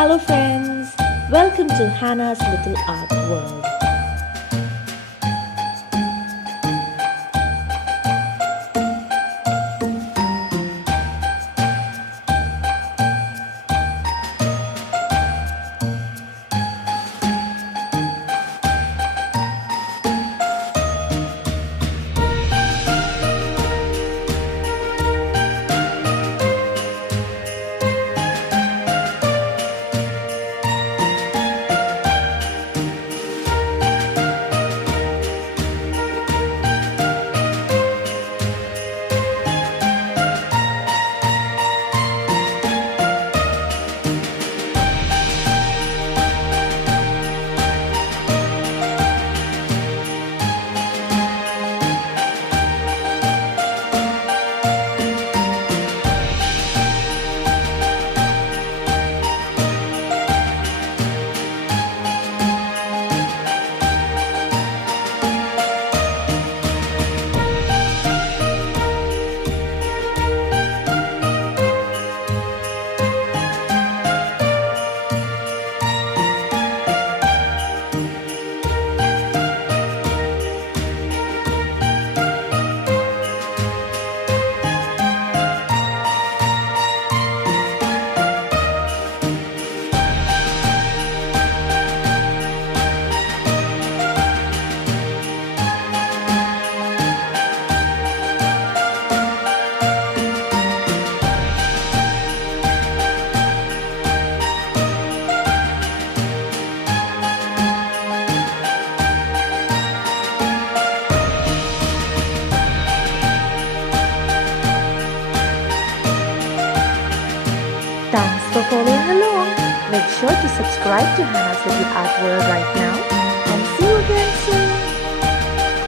Hello, friends. Welcome to Hannah's Little Art World. Thanks for following along. Make sure to subscribe to Hannah's Little Art World right now and